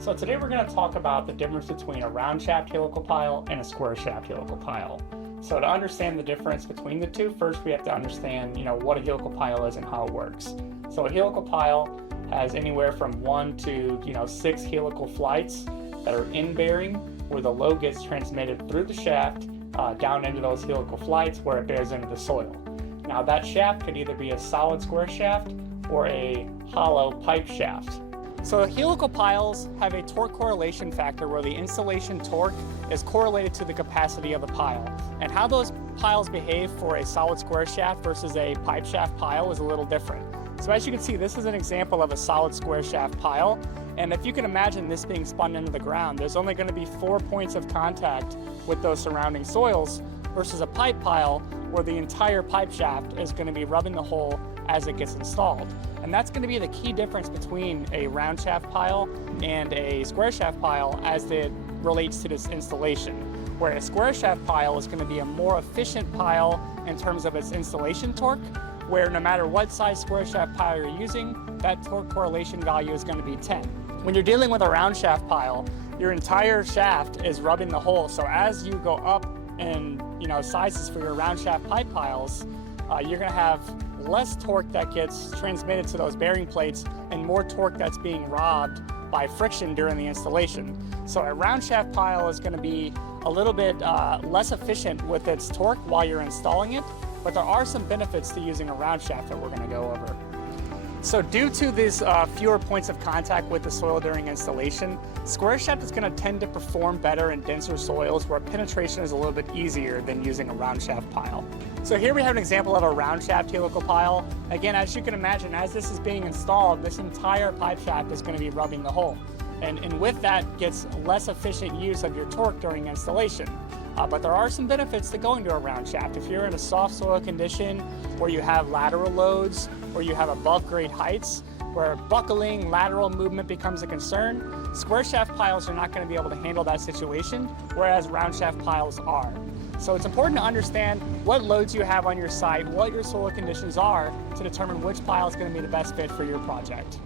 So today we're going to talk about the difference between a round shaft helical pile and a square shaft helical pile. So to understand the difference between the two, first we have to understand, what a helical pile is and how it works. So a helical pile has anywhere from 1 to 6 helical flights that are in bearing, where the load gets transmitted through the shaft down into those helical flights where it bears into the soil. Now that shaft could either be a solid square shaft or a hollow pipe shaft. So helical piles have a torque correlation factor where the installation torque is correlated to the capacity of the pile. And how those piles behave for a solid square shaft versus a pipe shaft pile is a little different. So as you can see, this is an example of a solid square shaft pile. And if you can imagine this being spun into the ground, there's only going to be 4 points of contact with those surrounding soils versus a pipe pile where the entire pipe shaft is going to be rubbing the hole as it gets installed. And that's going to be the key difference between a round shaft pile and a square shaft pile as it relates to this installation. Where a square shaft pile is going to be a more efficient pile in terms of its installation torque, where no matter what size square shaft pile you're using, that torque correlation value is going to be 10. When you're dealing with a round shaft pile, your entire shaft is rubbing the hole. So as you go up in sizes for your round shaft pipe piles, you're going to have less torque that gets transmitted to those bearing plates and more torque that's being robbed by friction during the installation. So a round shaft pile is going to be a little bit less efficient with its torque while you're installing it, but there are some benefits to using a round shaft that we're going to go over. So due to these fewer points of contact with the soil during installation, square shaft is going to tend to perform better in denser soils where penetration is a little bit easier than using a round shaft pile. So here we have an example of a round shaft helical pile. Again, as you can imagine, as this is being installed, this entire pipe shaft is going to be rubbing the hole. And with that gets less efficient use of your torque during installation. But there are some benefits to going to a round shaft. If you're in a soft soil condition where you have lateral loads or you have above grade heights where buckling, lateral movement becomes a concern, square shaft piles are not going to be able to handle that situation, whereas round shaft piles are. So it's important to understand what loads you have on your site, what your soil conditions are, to determine which pile is going to be the best fit for your project.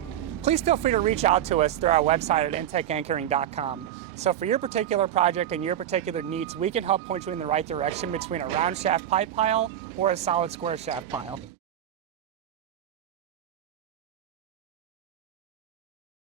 Please feel free to reach out to us through our website at intechankering.com. So for your particular project and your particular needs, we can help point you in the right direction between a round shaft pipe pile or a solid square shaft pile.